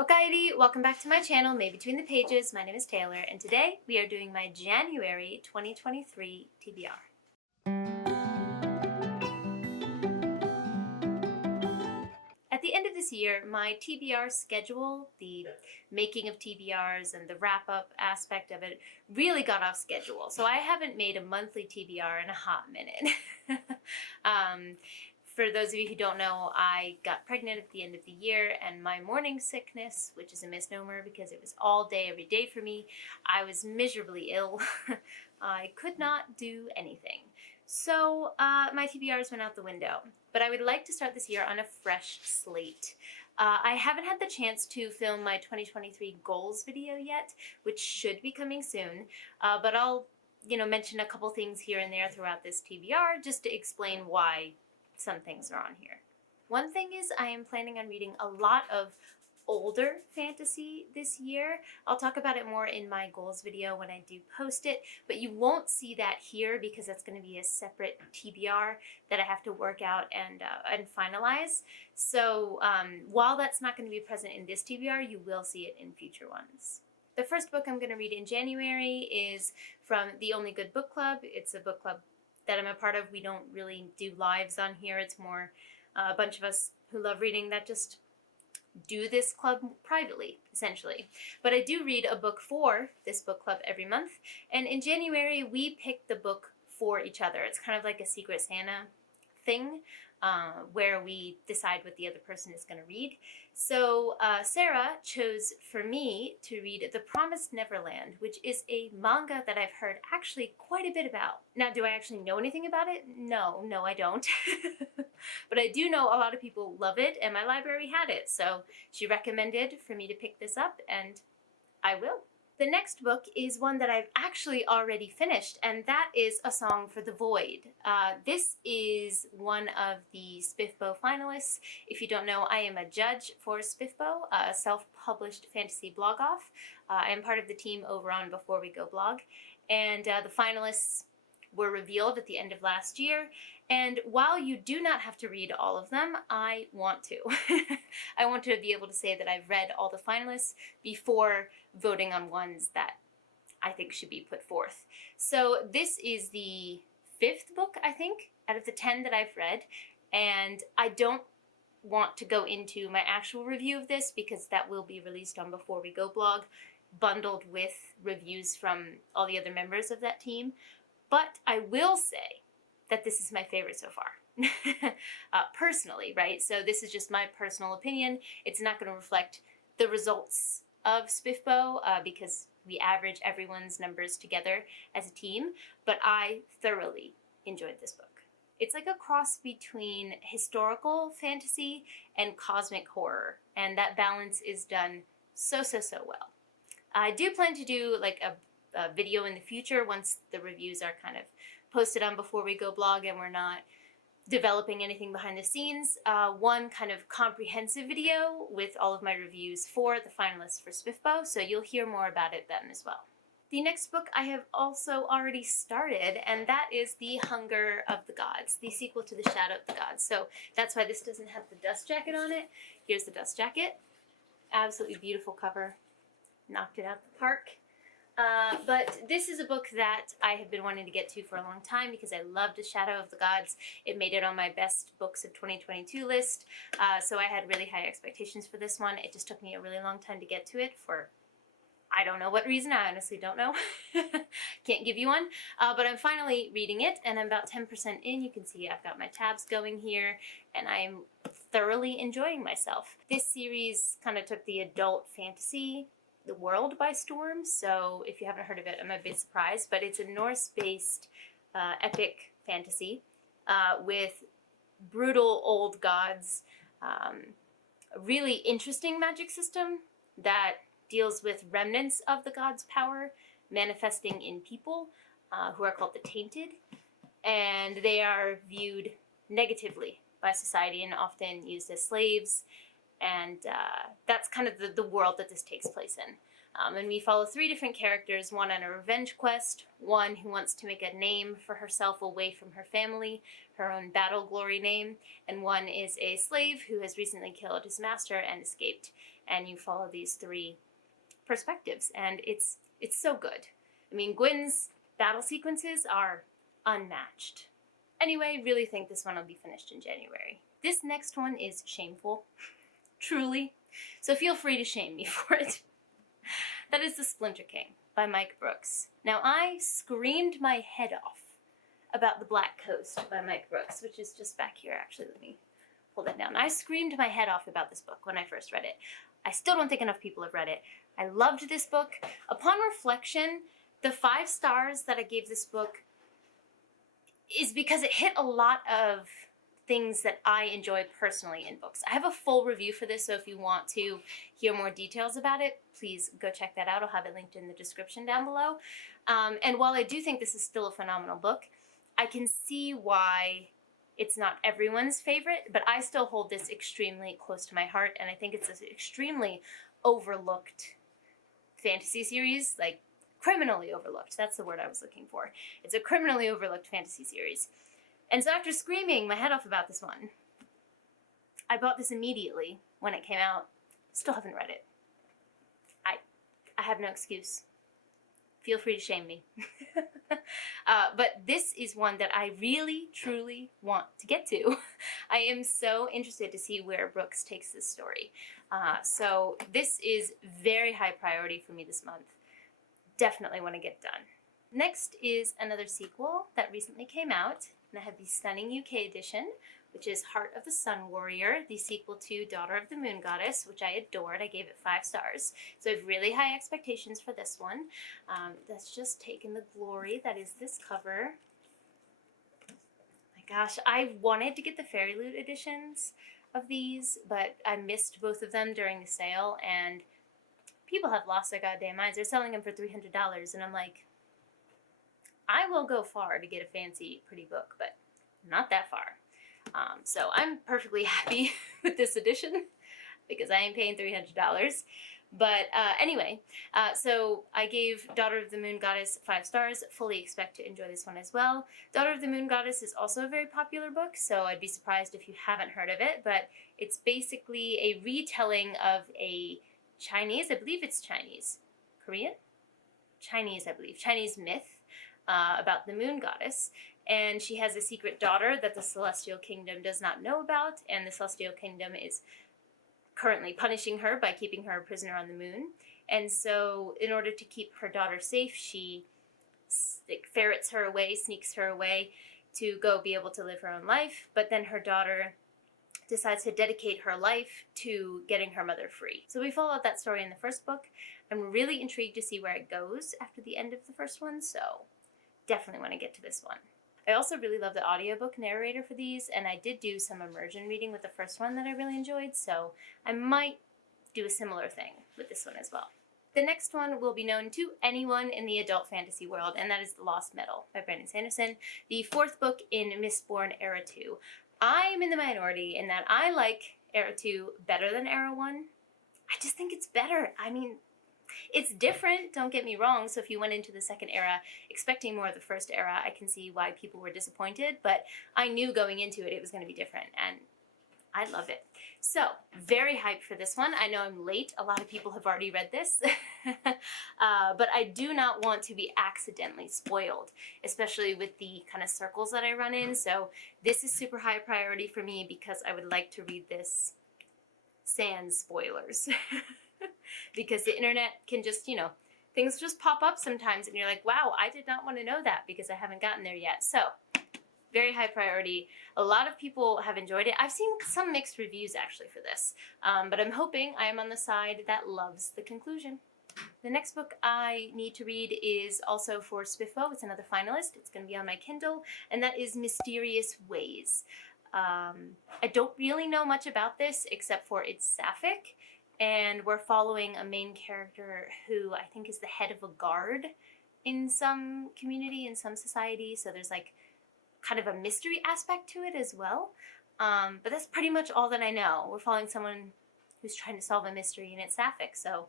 Okaeri, welcome back to my channel, May Between the Pages. My name is Taylor, and today we are doing my January 2023 TBR. At the end of this year, my TBR schedule, the making of TBRs and the wrap-up aspect of it, really got off schedule. So I haven't made a monthly TBR in a hot minute. For those of you who don't know, I got pregnant at the end of the year, and my morning sickness, which is a misnomer because it was all day, every day for me, I was miserably ill. I could not do anything. So my TBRs went out the window. But I would like to start this year on a fresh slate. I haven't had the chance to film my 2023 goals video yet, which should be coming soon, but I'll mention a couple things here and there throughout this TBR just to explain why some things are on here. One thing is I am planning on reading a lot of older fantasy this year. I'll talk about it more in my goals video when I do post it, but you won't see that here because that's going to be a separate TBR that I have to work out and finalize. So while that's not going to be present in this TBR, you will see it in future ones. The first book I'm going to read in January is from The Only Good Book Club. It's a book club that I'm a part of. We don't really do lives on here. It's more a bunch of us who love reading that just do this club privately, essentially. But I do read a book for this book club every month, and in January we pick the book for each other. It's kind of like a Secret Santa thing, where we decide what the other person is going to read. So Sarah chose for me to read The Promised Neverland, which is a manga that I've heard actually quite a bit about. Now, do I actually know anything about it? No, I don't. But I do know a lot of people love it, and my library had it, so she recommended for me to pick this up, and I will. The next book is one that I've actually already finished, and that is A Song for the Void. This is one of the SPIFBO finalists. If you don't know, I am a judge for SPIFBO, a self-published fantasy blog-off. I am part of the team over on Before We Go blog, and the finalists were revealed at the end of last year, and while you do not have to read all of them, I want to. I want to be able to say that I've read all the finalists before voting on ones that I think should be put forth. So this is the 5th book, I think, out of the 10 that I've read, and I don't want to go into my actual review of this because that will be released on Before We Go blog, bundled with reviews from all the other members of that team. But I will say that this is my favorite so far, personally, right? So this is just my personal opinion. It's not going to reflect the results of SPIFBO because we average everyone's numbers together as a team, but I thoroughly enjoyed this book. It's like a cross between historical fantasy and cosmic horror, and that balance is done so well. I do plan to do like a video in the future once the reviews are kind of posted on Before We Go blog and we're not developing anything behind the scenes. One kind of comprehensive video with all of my reviews for the finalists for SPIFBO, so you'll hear more about it then as well. The next book I have also already started, and that is The Hunger of the Gods, the sequel to The Shadow of the Gods. So that's why this doesn't have the dust jacket on it. Here's the dust jacket. Absolutely beautiful cover. Knocked it out the park. But this is a book that I have been wanting to get to for a long time because I loved The Shadow of the Gods. It made it on my best books of 2022 list, so I had really high expectations for this one. It just took me a really long time to get to it for I don't know what reason. I honestly don't know. Can't give you one. But I'm finally reading it, and I'm about 10% in. You can see I've got my tabs going here, and I'm thoroughly enjoying myself. This series kind of took the adult fantasy the world by storm, so if you haven't heard of it, I'm a bit surprised, but it's a Norse-based epic fantasy with brutal old gods, a really interesting magic system that deals with remnants of the gods' power manifesting in people who are called the Tainted, and they are viewed negatively by society and often used as slaves And that's kind of the world that this takes place in. And we follow 3 different characters, one on a revenge quest, one who wants to make a name for herself away from her family, her own battle glory name, and one is a slave who has recently killed his master and escaped. And you follow these 3 perspectives, and it's so good. I mean, Gwynne's battle sequences are unmatched. Anyway, really think this one will be finished in January. This next one is shameful, truly, so feel free to shame me for it. That is The Splinter King by Mike Brooks. Now, I screamed my head off about The Black Coast by Mike Brooks, which is just back here, actually. Let me pull that down. I screamed my head off about this book when I first read it. I still don't think enough people have read it. I loved this book. Upon reflection, the 5 stars that I gave this book is because it hit a lot of things that I enjoy personally in books. I have a full review for this, so if you want to hear more details about it, please go check that out. I'll have it linked in the description down below. And while I do think this is still a phenomenal book, I can see why it's not everyone's favorite, but I still hold this extremely close to my heart, and I think it's an extremely overlooked fantasy series, like criminally overlooked. That's the word I was looking for. It's a criminally overlooked fantasy series. And so after screaming my head off about this one, I bought this immediately when it came out. Still haven't read it. I have no excuse. Feel free to shame me. But this is one that I really, truly want to get to. I am so interested to see where Brooks takes this story. So this is very high priority for me this month. Definitely want to get done. Next is another sequel that recently came out, and I have the stunning UK edition, which is Heart of the Sun Warrior, the sequel to Daughter of the Moon Goddess, which I adored. I gave it 5 stars. So I have really high expectations for this one. That's just taken the glory that is this cover. My gosh, I wanted to get the Fairy Loot editions of these, but I missed both of them during the sale, and people have lost their goddamn minds. They're selling them for $300, and I'm like, I will go far to get a fancy, pretty book, but not that far. So I'm perfectly happy with this edition because I ain't paying $300. But anyway, so I gave Daughter of the Moon Goddess 5 stars. Fully expect to enjoy this one as well. Daughter of the Moon Goddess is also a very popular book, so I'd be surprised if you haven't heard of it. But it's basically a retelling of a Chinese, I believe it's Chinese, Korean? Chinese, I believe, Chinese myth about the moon goddess. And she has a secret daughter that the Celestial Kingdom does not know about, and the Celestial Kingdom is currently punishing her by keeping her a prisoner on the moon. And so in order to keep her daughter safe, she ferrets her away, sneaks her away to go be able to live her own life. But then her daughter decides to dedicate her life to getting her mother free. So we followed that story in the first book. I'm really intrigued to see where it goes after the end of the first one, so definitely want to get to this one. I also really love the audiobook narrator for these, and I did do some immersion reading with the first one that I really enjoyed, so I might do a similar thing with this one as well. The next one will be known to anyone in the adult fantasy world, and that is The Lost Metal by Brandon Sanderson, the 4th book in Mistborn Era 2. I'm in the minority in that I like Era 2 better than Era 1. I just think it's better. I mean, it's different, don't get me wrong, so if you went into the second era expecting more of the first era, I can see why people were disappointed, but I knew going into it was going to be different, and I love it. So, very hyped for this one. I know I'm late. A lot of people have already read this, but I do not want to be accidentally spoiled, especially with the kind of circles that I run in, so this is super high priority for me because I would like to read this sans spoilers. Because the internet can just, things just pop up sometimes and you're like, wow, I did not want to know that because I haven't gotten there yet. So, very high priority. A lot of people have enjoyed it. I've seen some mixed reviews actually for this, but I'm hoping I am on the side that loves the conclusion. The next book I need to read is also for Spiffo. It's another finalist. It's going to be on my Kindle, and that is Mysterious Ways. I don't really know much about this except for it's sapphic. And we're following a main character who I think is the head of a guard in some community, in some society. So there's like kind of a mystery aspect to it as well. But that's pretty much all that I know. We're following someone who's trying to solve a mystery and it's sapphic. So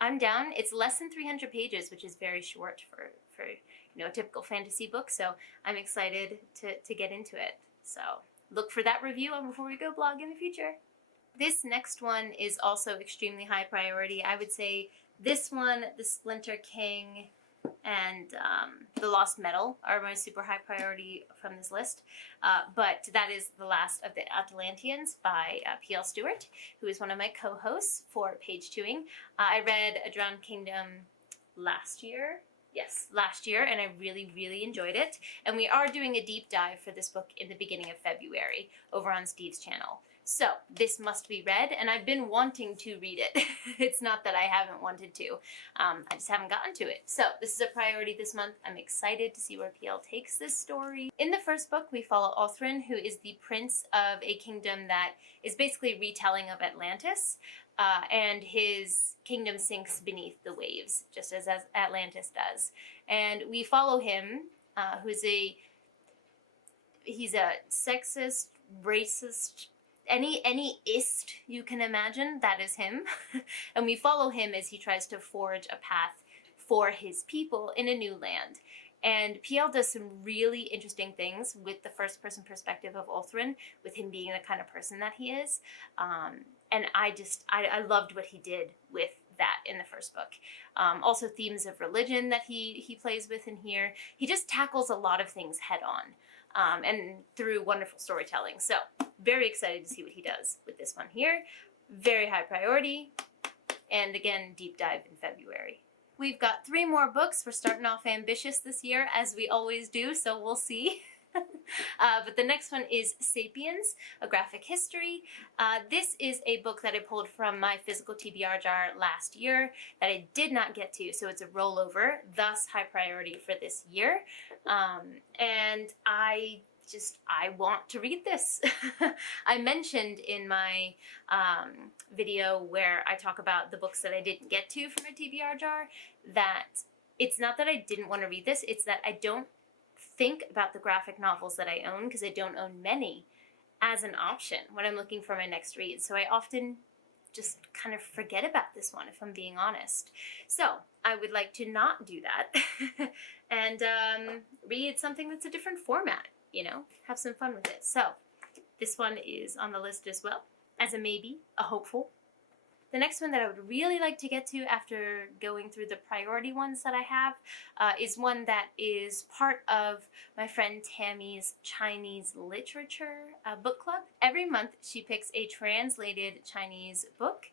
I'm down. It's less than 300 pages, which is very short for a typical fantasy book. So I'm excited to get into it. So look for that review on Before We Go blog in the future. This next one is also extremely high priority. I would say this one, the Splinter King, and the Lost Metal are my super high priority from this list. But that is The Last of the Atalanteans by P.L. Stuart, who is one of my co-hosts for Page Twoing. I read A Drowned Kingdom last year. Yes, last year, and I really, really enjoyed it. And we are doing a deep dive for this book in the beginning of February over on Steve's channel. So this must be read, and I've been wanting to read it. It's not that I haven't wanted to. I just haven't gotten to it. So this is a priority this month. I'm excited to see where PL takes this story. In the first book, we follow Othrin, who is the prince of a kingdom that is basically a retelling of Atlantis. And his kingdom sinks beneath the waves, just as Atlantis does. And we follow him, he's a sexist, racist, any ist you can imagine, that is him. And we follow him as he tries to forge a path for his people in a new land. And PL does some really interesting things with the first-person perspective of Othrin, with him being the kind of person that he is. And I loved what he did with that in the first book. Also themes of religion that he plays with in here. He just tackles a lot of things head on. And through wonderful storytelling. So, very excited to see what he does with this one here. Very high priority. And again, deep dive in February. We've got 3 more books. We're starting off ambitious this year, as we always do, so we'll see. But the next one is Sapiens, A Graphic History. This is a book that I pulled from my physical TBR jar last year that I did not get to, so it's a rollover, thus high priority for this year. And I want to read this. I mentioned in my video where I talk about the books that I didn't get to from my TBR jar that it's not that I didn't want to read this, it's that I don't think about the graphic novels that I own, because I don't own many, as an option when I'm looking for my next read. So I often just kind of forget about this one, if I'm being honest. So I would like to not do that and read something that's a different format, have some fun with it. So this one is on the list as well, as a maybe, a hopeful. The next one that I would really like to get to after going through the priority ones that I have is one that is part of my friend Tammy's Chinese literature book club. Every month she picks a translated Chinese book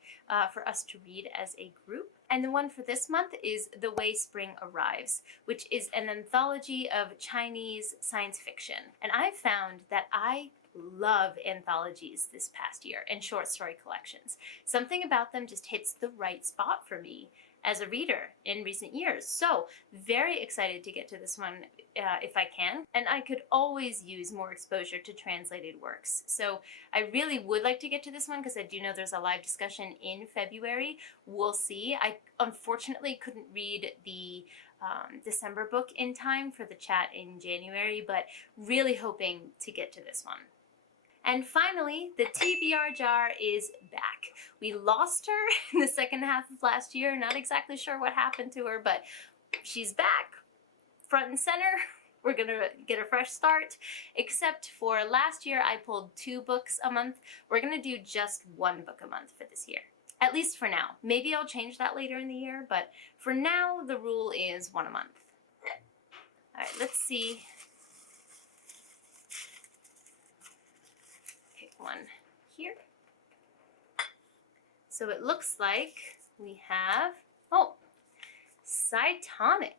for us to read as a group. And the one for this month is The Way Spring Arrives, which is an anthology of Chinese science fiction. And I found that I love anthologies this past year and short story collections. Something about them just hits the right spot for me as a reader in recent years. So very excited to get to this one if I can. And I could always use more exposure to translated works. So I really would like to get to this one because I do know there's a live discussion in February. We'll see. I unfortunately couldn't read the December book in time for the chat in January, but really hoping to get to this one. And finally, the TBR jar is back. We lost her in the second half of last year. Not exactly sure what happened to her, but she's back, front and center. We're gonna get a fresh start. Except for last year, I pulled 2 books a month. We're gonna do just 1 book a month for this year. At least for now. Maybe I'll change that later in the year, but for now, the rule is 1 a month. All right, let's see. One here. So it looks like we have, Cytonic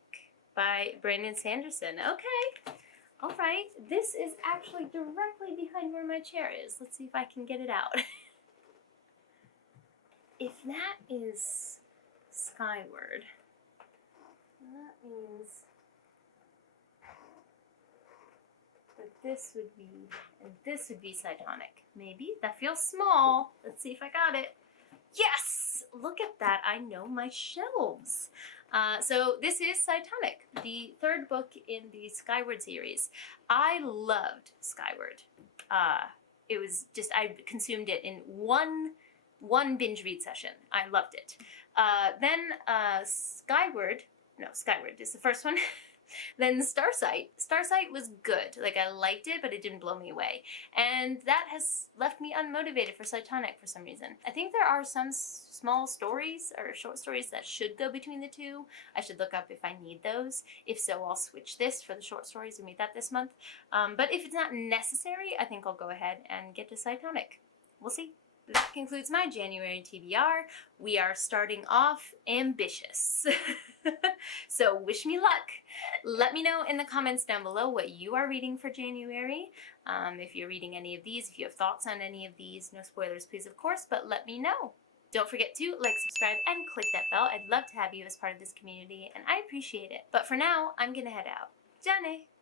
by Brandon Sanderson. Okay. All right. This is actually directly behind where my chair is. Let's see if I can get it out. If that is Skyward, that means that this would be, and this would be Cytonic. Maybe. That feels small. Let's see if I got it. Yes! Look at that. I know my shelves. So this is Cytonic, the 3rd book in the Skyward series. I loved Skyward. It was just, I consumed it in one one binge read session. I loved it. Then Skyward is the first one. Then Starsight was good. Like, I liked it, but it didn't blow me away. And that has left me unmotivated for Cytonic for some reason. I think there are some small stories or short stories that should go between the two. I should look up if I need those. If so, I'll switch this for the short stories and read that this month. But if it's not necessary, I think I'll go ahead and get to Cytonic. We'll see. That concludes my January TBR. We are starting off ambitious. So wish me luck. Let me know in the comments down below what you are reading for January. If you're reading any of these, if you have thoughts on any of these. No spoilers, please, of course, but let me know. Don't forget to like, subscribe, and click that bell. I'd love to have you as part of this community, and I appreciate it. But for now, I'm gonna head out. Jane!